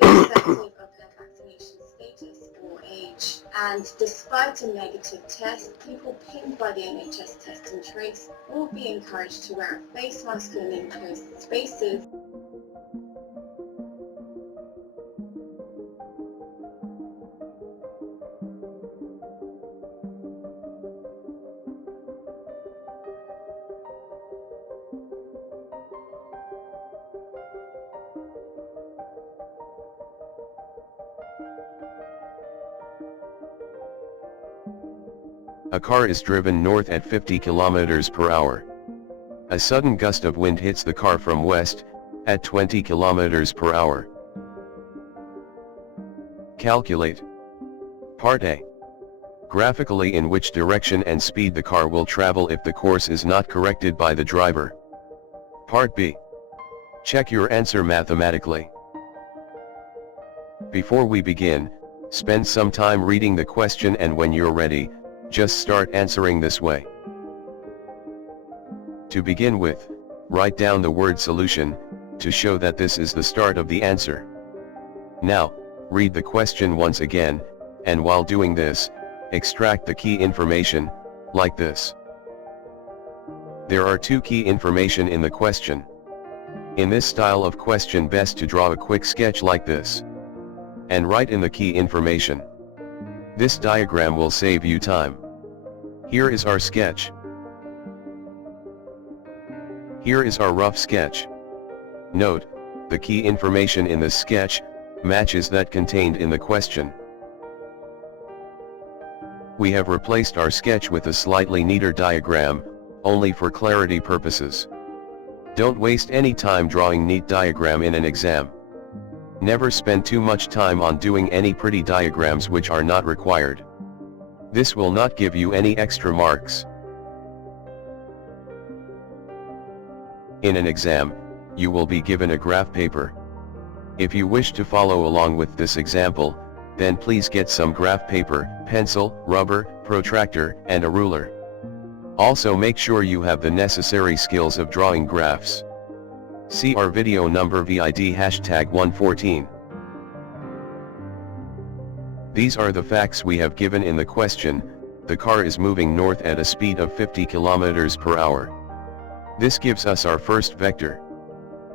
irrespective of their vaccination status or age. And despite a negative test, people pinned by the NHS Test and Trace will be encouraged to wear a face mask in enclosed spaces. A car is driven north at 50 km per hour. A sudden gust of wind hits the car from west, at 20 km per hour. Calculate. Part A. Graphically, in which direction and speed the car will travel if the course is not corrected by the driver. Part B. Check your answer mathematically. Before we begin, spend some time reading the question, and when you're ready, just start answering this way. To begin with, write down the word solution, to show that this is the start of the answer. Now, read the question once again, and while doing this, extract the key information, like this. There are two key information in the question. In this style of question, best to draw a quick sketch like this, and write in the key information. This diagram will save you time. Here is our sketch. Here is our rough sketch. Note, the key information in this sketch matches that contained in the question. We have replaced our sketch with a slightly neater diagram, only for clarity purposes. Don't waste any time drawing neat diagram in an exam. Never spend too much time on doing any pretty diagrams which are not required. This will not give you any extra marks. In an exam, you will be given a graph paper. If you wish to follow along with this example, then please get some graph paper, pencil, rubber, protractor, and a ruler. Also make sure you have the necessary skills of drawing graphs. See our video number VID #114. These are the facts we have given in the question. The car is moving north at a speed of 50 km per hour. This gives us our first vector.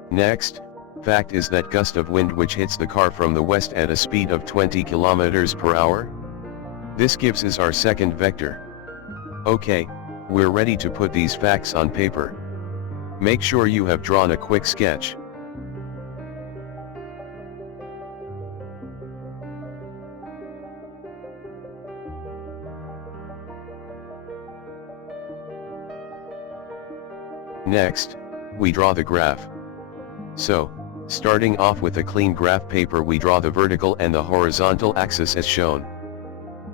Next, fact is that gust of wind which hits the car from the west at a speed of 20 km per hour. This gives us our second vector. Okay, we're ready to put these facts on paper. Make sure you have drawn a quick sketch. Next, we draw the graph. So, starting off with a clean graph paper, we draw the vertical and the horizontal axis as shown.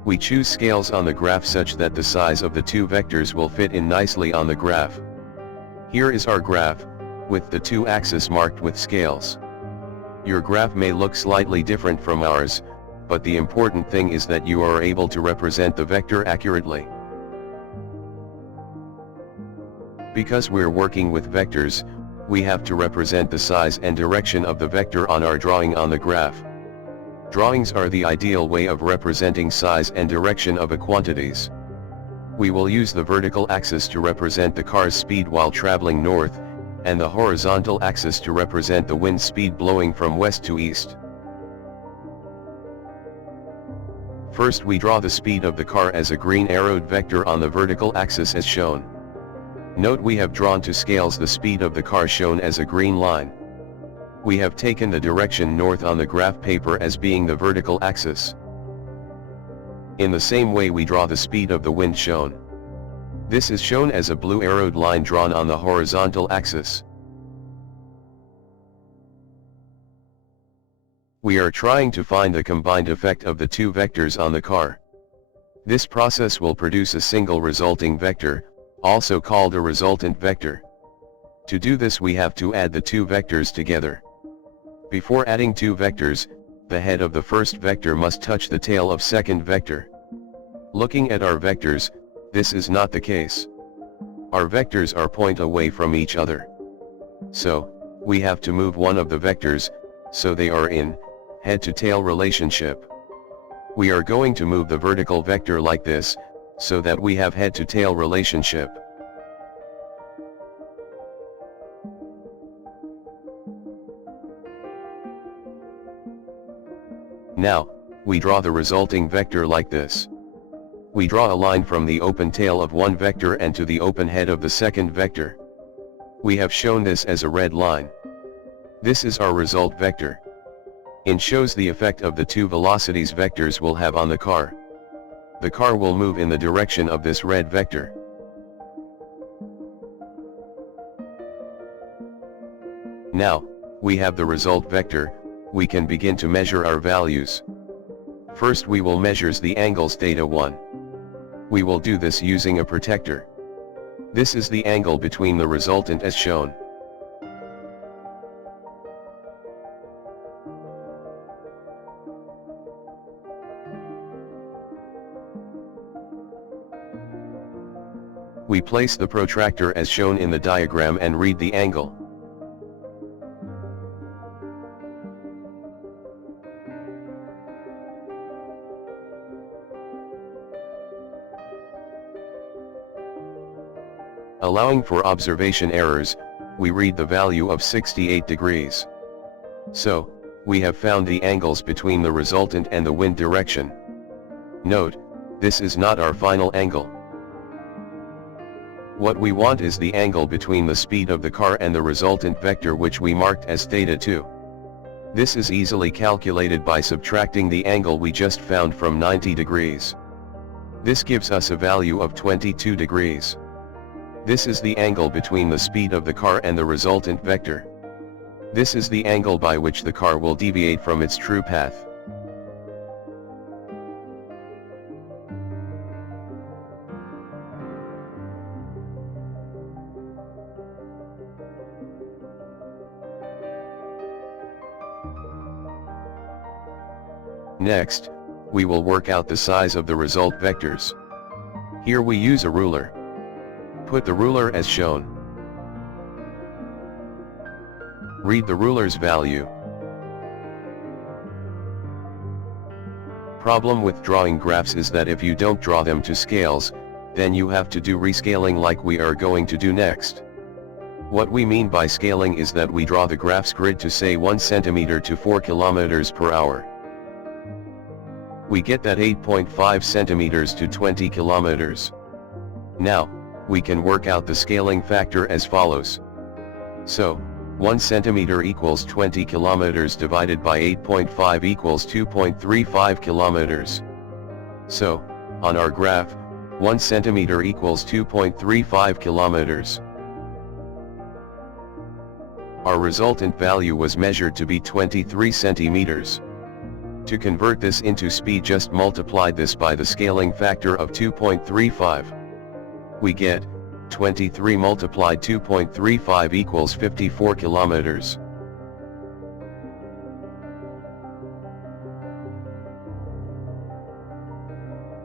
We choose scales on the graph such that the size of the two vectors will fit in nicely on the graph. Here is our graph, with the two axes marked with scales. Your graph may look slightly different from ours, but the important thing is that you are able to represent the vector accurately. Because we're working with vectors, we have to represent the size and direction of the vector on our drawing on the graph. Drawings are the ideal way of representing size and direction of a quantities. We will use the vertical axis to represent the car's speed while traveling north, and the horizontal axis to represent the wind speed blowing from west to east. First we draw the speed of the car as a green arrowed vector on the vertical axis as shown. Note we have drawn to scales the speed of the car shown as a green line. We have taken the direction north on the graph paper as being the vertical axis. In the same way we draw the speed of the wind shown. This is shown as a blue arrowed line drawn on the horizontal axis. We are trying to find the combined effect of the two vectors on the car. This process will produce a single resulting vector, also called a resultant vector. To do this we have to add the two vectors together. Before adding two vectors, the head of the first vector must touch the tail of second vector. Looking at our vectors, this is not the case. Our vectors are point away from each other. So, we have to move one of the vectors, so they are in head-to-tail relationship. We are going to move the vertical vector like this, so that we have head-to-tail relationship. Now, we draw the resulting vector like this. We draw a line from the open tail of one vector and to the open head of the second vector. We have shown this as a red line. This is our result vector. It shows the effect of the two velocities vectors will have on the car. The car will move in the direction of this red vector. Now, we have the result vector, we can begin to measure our values. First we will measure the angles θ1. We will do this using a protector. This is the angle between the resultant as shown. We place the protractor as shown in the diagram and read the angle. Allowing for observation errors, we read the value of 68 degrees. So, we have found the angles between the resultant and the wind direction. Note, this is not our final angle. What we want is the angle between the speed of the car and the resultant vector, which we marked as θ2. This is easily calculated by subtracting the angle we just found from 90 degrees. This gives us a value of 22 degrees. This is the angle between the speed of the car and the resultant vector. This is the angle by which the car will deviate from its true path. Next, we will work out the size of the result vectors. Here we use a ruler. Put the ruler as shown. Read the ruler's value. Problem with drawing graphs is that if you don't draw them to scales, then you have to do rescaling like we are going to do next. What we mean by scaling is that we draw the graph's grid to say 1 centimeter to 4 kilometers per hour. We get that 8.5 centimeters to 20 kilometers. Now, we can work out the scaling factor as follows. So, 1 centimeter equals 20 kilometers divided by 8.5 equals 2.35 kilometers. So, on our graph, 1 centimeter equals 2.35 kilometers. Our resultant value was measured to be 23 centimeters. To convert this into speed, just multiply this by the scaling factor of 2.35. We get 23 multiplied 2.35 equals 54 kilometers.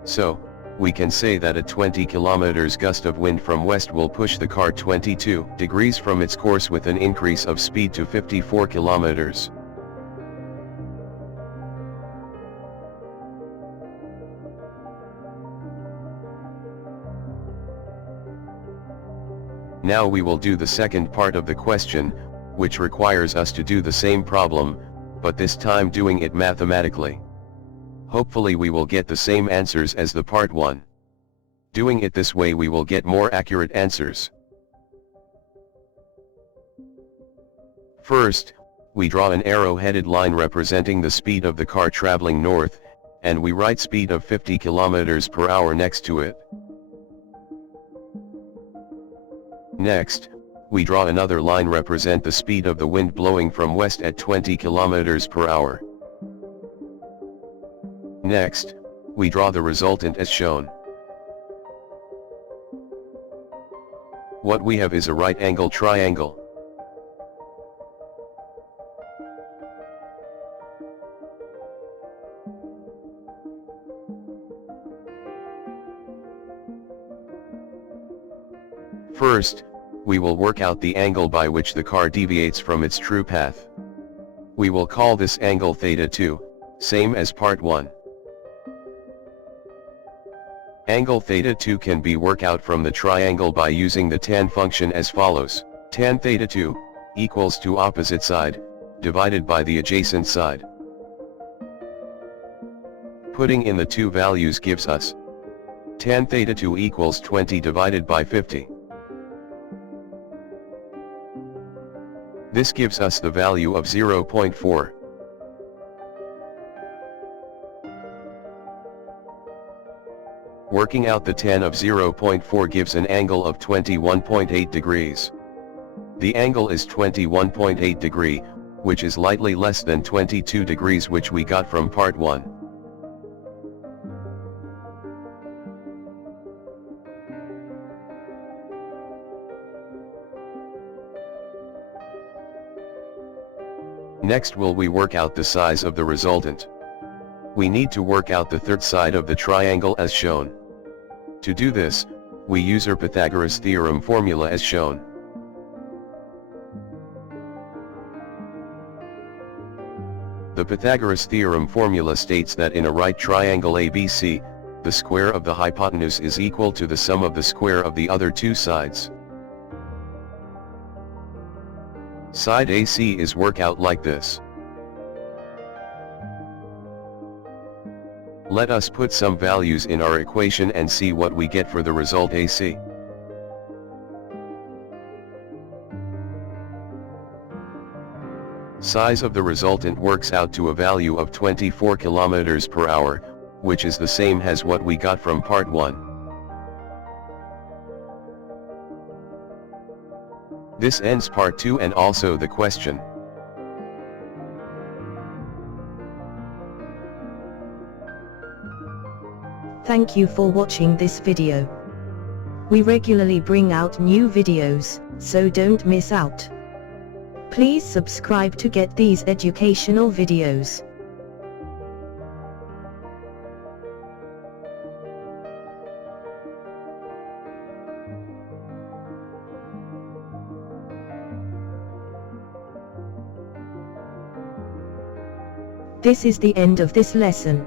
So, we can say that a 20 kilometers gust of wind from west will push the car 22 degrees from its course with an increase of speed to 54 kilometers. Now we will do the second part of the question, which requires us to do the same problem, but this time doing it mathematically. Hopefully we will get the same answers as the part 1. Doing it this way we will get more accurate answers. First, we draw an arrow-headed line representing the speed of the car traveling north, and we write speed of 50 kilometers per hour next to it. Next, we draw another line represent the speed of the wind blowing from west at 20 kilometers per hour. Next, we draw the resultant as shown. What we have is a right angle triangle. First, we will work out the angle by which the car deviates from its true path. We will call this angle theta 2, same as part 1. Angle theta 2 can be worked out from the triangle by using the tan function as follows. Tan theta 2 equals to opposite side divided by the adjacent side. Putting in the two values gives us tan theta 2 equals 20 divided by 50. This gives us the value of 0.4. Working out the tan of 0.4 gives an angle of 21.8 degrees. The angle is 21.8 degree, which is slightly less than 22 degrees which we got from part 1. Next we work out the size of the resultant. We need to work out the third side of the triangle as shown. To do this, we use our Pythagoras theorem formula as shown. The Pythagoras theorem formula states that in a right triangle ABC, the square of the hypotenuse is equal to the sum of the square of the other two sides. Side AC is worked out like this. Let us put some values in our equation and see what we get for the result AC. Size of the resultant works out to a value of 24 km per hour, which is the same as what we got from part 1. This ends part 2 and also the question. Thank you for watching this video. We regularly bring out new videos, so don't miss out. Please subscribe to get these educational videos. This is the end of this lesson.